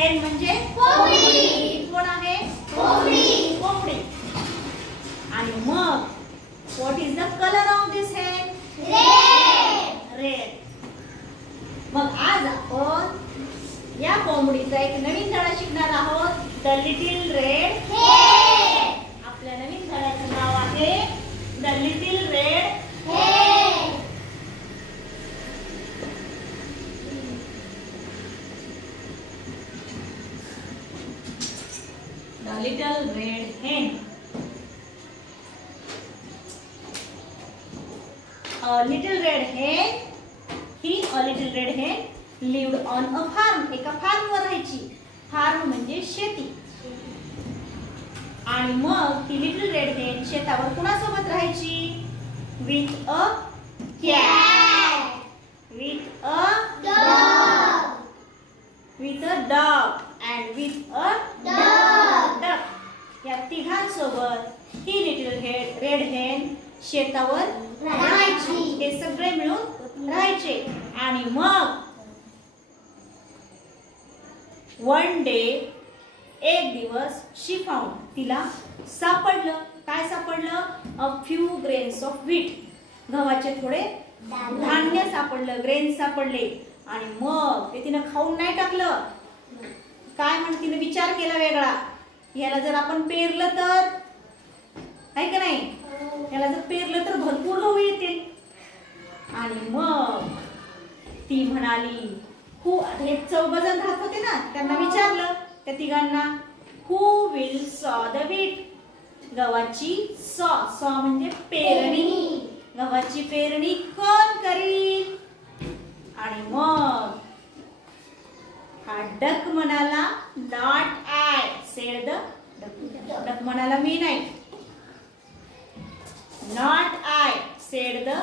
हेन म्हणजे कोंबडी. कोण आहे? कोंबडी. कोंबडी. आणि मग what is the colour of this hen? Red. Red. मग आज आपण या कोंबडीचा एक नवीन धडा शिकणार आहोत. द लिटिल रेड हेन. आपल्या नवीन धड्याचं नाव आहे द लिटिल रेड हेन. द लिटिल रेड हेन. A little red hen, a little red hen lived on a farm. एका फार्म वर राहायची. फार्म म्हणजे शेती. आणि मग ती लिटिल रेड हेन शेतावर कुणासोबत राहायची? With a cat, with a dog, with a dog and with a duck. या तिघांसोबत ही लिटिल रेड हेन शेतावर राहायची. हे सगळे मिळून राहायचे. आणि मग वन डे एक दिवस शी फाउंड तिला सापडलं. काय सापडलं? A few grains of wheat. गव्हाचे थोडे धान्य सापडलं. ग्रेन्स सापडले. आणि मग ते तिनं खाऊन नाही टाकलं. काय म्हणते? तिने विचार केला वेगळा. याला जर आपण पेरलं तर, आहे का नाही? याला जर पेरलं तर भरपूर गहू येतील. आणि मग ती म्हणाली, हे चौघजण राहत होते ना, त्यांना विचारलं त्या तिघांना, हु विल सॉ द व्हीट? गव्हाची सॉ म्हणजे पेरणी. गव्हाची पेरणी कोण करील? आणि मग हा डक म्हणाला, not I, said the duck. Duck म्हणाला, मी नाही. Not I, said the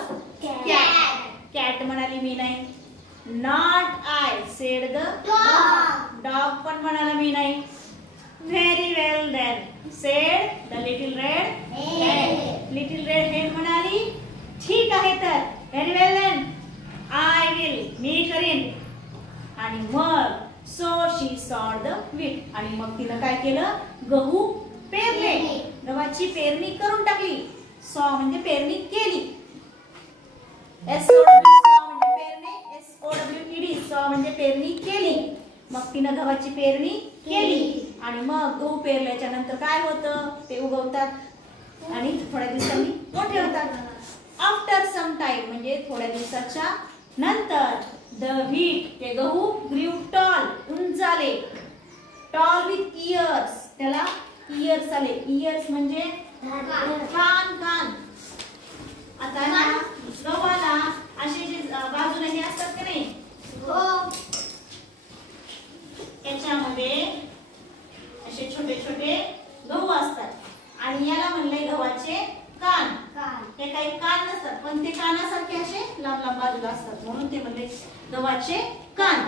cat. Cat म्हणाली, मी नाही. Not I, said the dog. Dog पण म्हणाला, मी नाही. Very well then, said the little red hen. Little red hen म्हणाली, ठीक आहे तर. Very well then, I will, मी करीन. आणि मग so she sowed the wheat. आणि मग तिनं काय केलं? गहू पेरले. गव्हाची पेरणी करून टाकली. सॉ म्हणजे पेरणी केली. SOW सॉ म्हणजे पेरणे. SOWED सॉ म्हणजे पेरणी केली. मग तिनं गव्हाची पेरणी केली. आणि मग गहू पेरल्याच्या नंतर काय होतं? ते उगवतात आणि थोड्या दिवसांनी मोठे होतात. आफ्टर सम टाइम म्हणजे थोड्या दिवसाच्या नंतर द व्हीट, ते गहू, ग्रीव टॉल, उंच आले. टॉल विथ इयर्स, त्याला इयर्स आले. इयर्स म्हणजे कान. कान. आता ना गव्हाला असे जे बाजूला हे असतात की नाही, याच्यामध्ये असे छोटे छोटे गहू असतात. आणि याला म्हणले गव्हाचे कान. हे काही कान नसतात, पण ते कानासारखे असे लांब लांब बाजूला असतात, म्हणून ते म्हणले गव्हाचे कान.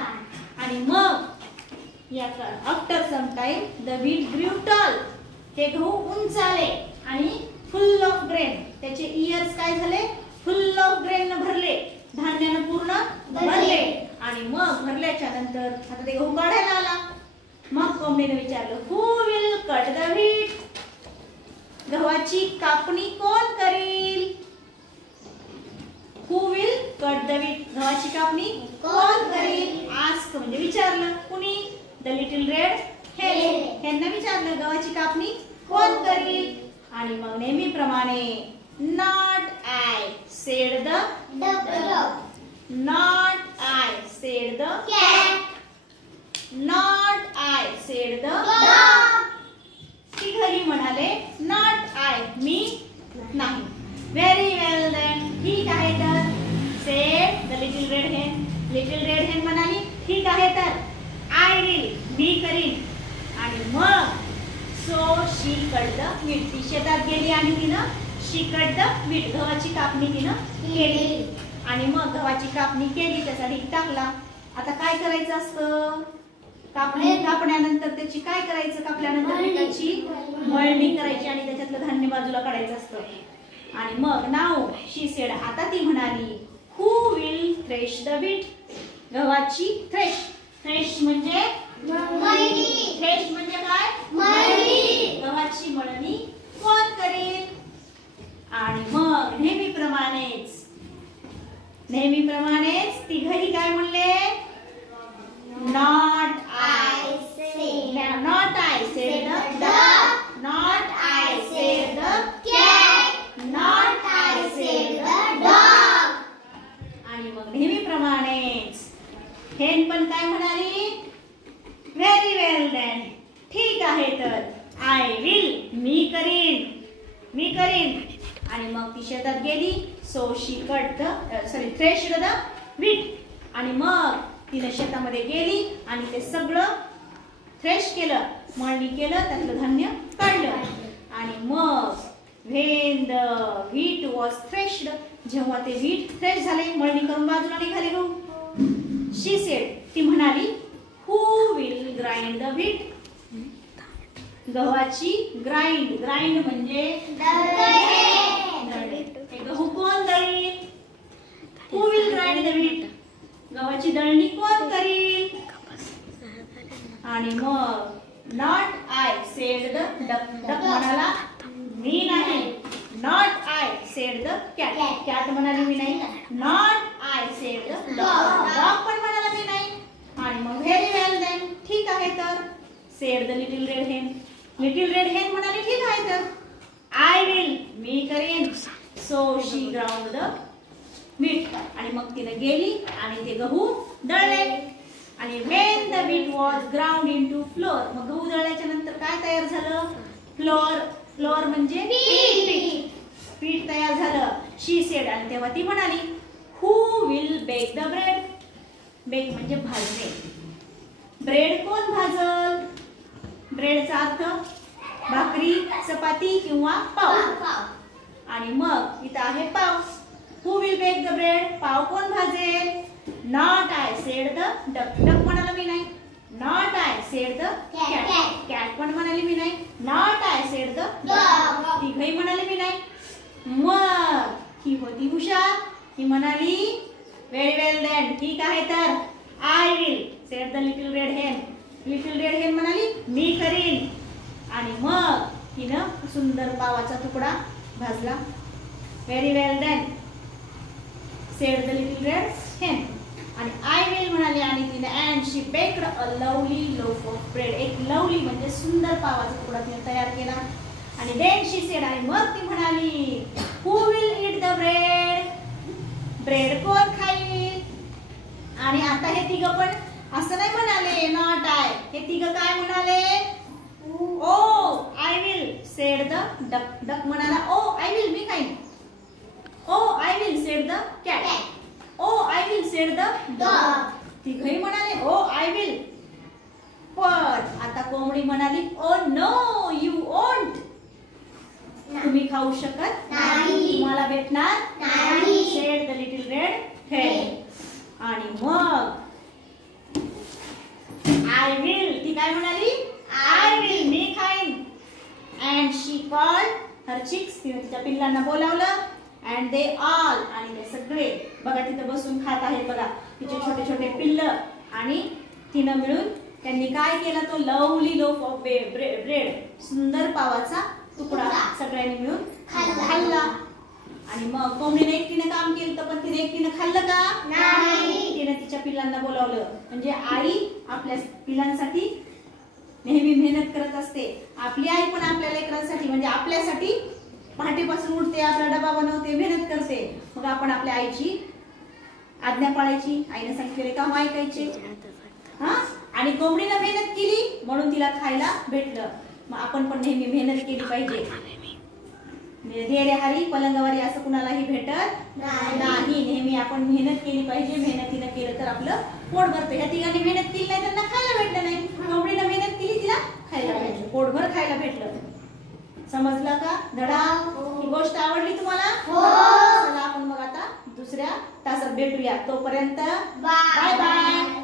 आणि मग या after some time the wheat grew tall, ते गहू उंच आले आणि फुल ऑफ ग्रेन, त्याचे इयर्स काय झाले? फुल ऑफ ग्रेन भरले, धान्यानं पूर्ण भरले. आणि मग भरल्याच्या नंतर आता ते गहू काढायला आला. मग कोंबडीने विचारलं, हु विल कट द व्हीट? गव्हाची कापणी कोण करेल? हु विल कट द व्हीट? गव्हाची कापणी कोण करेल? आस्क म्हणजे विचारलं. कुणी? द लिटिल रेड हेन. हेनने विचारलं, गव्हाची कापणी कोण करेल? आणि मग नेहमीप्रमाणे not I, said the duck. Not I, said the cat. Not I, said the dog. तिघही म्हणाले, नॉट आय, मी नाही. व्हेरी वेल देन, ठीक आहे तर, सेड द लिटिल रेड हेन. लिटिल रेड हेन म्हणाली, ठीक आहे तर, आय विल, मी करीन. आणि मग so she cut the wheat. ती शेतात गेली आणि तिनं शी कट द व्हीट, गव्हाची कापणी तिनं केली. आणि मग गव्हाची कापणी केली, त्याचा ढीग टाकला. आता काय करायचं असतं? कापण्यानंतर त्याची काय करायचं? कापल्यानंतर त्याची मळणी करायची आणि त्याच्यातलं धान्य बाजूला काढायचं असतं. आणि मग नाव शी सेड, आता ती म्हणाली, हु विल थ्रेश द व्हीट? गव्हाची थ्रेश. थ्रेश म्हणजे नेहमीप्रमाणेच तिघही काय म्हणले? Not I said the dog, not I said the cat, not I said the dog. आणि मग नेहमीप्रमाणेच हेन पण काय म्हणाली? व्हेरी वेल देन, ठीक आहे तर. आय विल, मी करीन. आणि मग ती शेतात गेली. So she threshed the wheat. आणि मग तिने शेतामध्ये गेली आणि ते सगळं थ्रेश केलं, मळणी केलं, त्यातलं धान्य काढलं. आणि मग when the wheat was threshed, जेव्हा ते व्हीट थ्रेश झाले, मळणी करून बाजूला निघाले गहू, शी सेड, ती म्हणाली, who will grind the wheat? गव्हाची ग्राइंड म्हणजे गहू कोण दळील? Who will grind the wheat? गव्हाची दळणी कोण करील? आणि मग not I said the duck, duck म्हणाला मी नाही. Not I said the cat, cat म्हणाली मी नाही. Not I said the dog, dog पण म्हणाला मी नाही. आणि मग व्हेरी वेल देन, ठीक आहे तर. सेड द लिटिल रेड हेन, लिटिल रेड हेन म्हणाली ठीक आहे तर. आय विल, मी करेन. So she ground the wheat. आणि मग तिने गेली आणि ते गहू दळले. आणि when the wheat was ground into flour, मग गहू दळल्याच्या नंतर काय तयार झालं? फ्लोअर म्हणजे पीठ तयार झालं. शी सेड, आणि तेव्हा ती म्हणाली, who will bake the bread? Bake म्हणजे भाजणे. ब्रेड कोण भाजल? ब्रेडचा अर्थ भाकरी, चपाती किंवा पाव. आणि मग इथं आहे पाव. Who will bake the bread? पाव कोण भाजेल? Not I said the duck, duck म्हणाला मी नाही. Not I said the cat, cat पण म्हणाली मी नाही. Not I said the dog, तिघही म्हणाले मी नाही. मग ही होती हुशार, ही म्हणाली very well then, ठीक आहे तर. I will said the little red hen, little red हेन म्हणाली मी करीन. आणि मग तिनं सुंदर पावाचा तुकडा भाजला. Very well then said the little red hen. आणि आय विल म्हणाली आणि तिने and she baked a lovely loaf of bread, एक लवली म्हणजे सुंदर पावाचा तुकडा तिने तयार केला. आणि देन शी सेड, आणि मग ती म्हणाली who will eat the bread? Bread कोण खाईल? आणि आता हे तिघं पण असं नाही म्हणाले नॉट आय, हे तिघं काय म्हणाले? Oh I will said the duck, duck म्हणाला ओ आय विल, मी खाईन. Oh I will said the cat, oh I will said the dog. तिघही म्हणाले ओ आय विल. पण आता कोंबडी म्हणाली ओ नो यू वोंट, तुम्ही खाऊ शकत नाही, तुम्हाला भेटणार नाही. Sed the little red hen. आणि मग आय विल, ती काय म्हणाली? आय विल, मी खाईन. And she called her chicks, तिने तिच्या पिल्लांना बोलावलं. अँड दे ऑल, आणि ते सगळे बघा तिथे बसून खात आहेत. बघा तिचे छोटे छोटे पिल्ल. आणि तिनं मिळून त्यांनी काय केलं? तो लवली लोफ ऑफ ब्रेड, सुंदर पावाचा तुकडा सगळ्यांनी मिळून खाल्ला. आणि मग कोंबडीने एकटीने काम केलं, पण तिने एकटीने खाल्लं का? नाही. तिने तिच्या पिल्लांना बोलावलं. म्हणजे आई आपल्या पिल्लांसाठी नेहमी मेहनत करत असते. आपली आई पण आपल्या लेकरांसाठी म्हणजे आपल्यासाठी पहाटेपासून उठते, आपला डबा बनवते, मेहनत करते. मग आपण आपल्या आईची आज्ञा पाळायची, आईने सांगितलेले काम ऐकायचे. हा, आणि कोंबडीने मेहनत केली म्हणून तिला खायला भेटलं. मग आपण पण नेहमी मेहनत केली पाहिजे. देडेहारी पलंगावारी असं कुणालाही भेटत नाही. नेहमी आपण मेहनत केली पाहिजे. मेहनतीनं केलं तर आपलं पोट भरतं. ह्या तिघांनी मेहनत केली नाही, त्यांना खायला भेटलं नाही. कोंबडीनं मेहनत केली, तिला खायला भेटलं, पोटभर खायला भेटलं. समजलं का धडा? ही गोष्ट आवडली तुम्हाला? चला आपण मग आता दुसऱ्या तासात भेटूया. तोपर्यंत बाय बाय.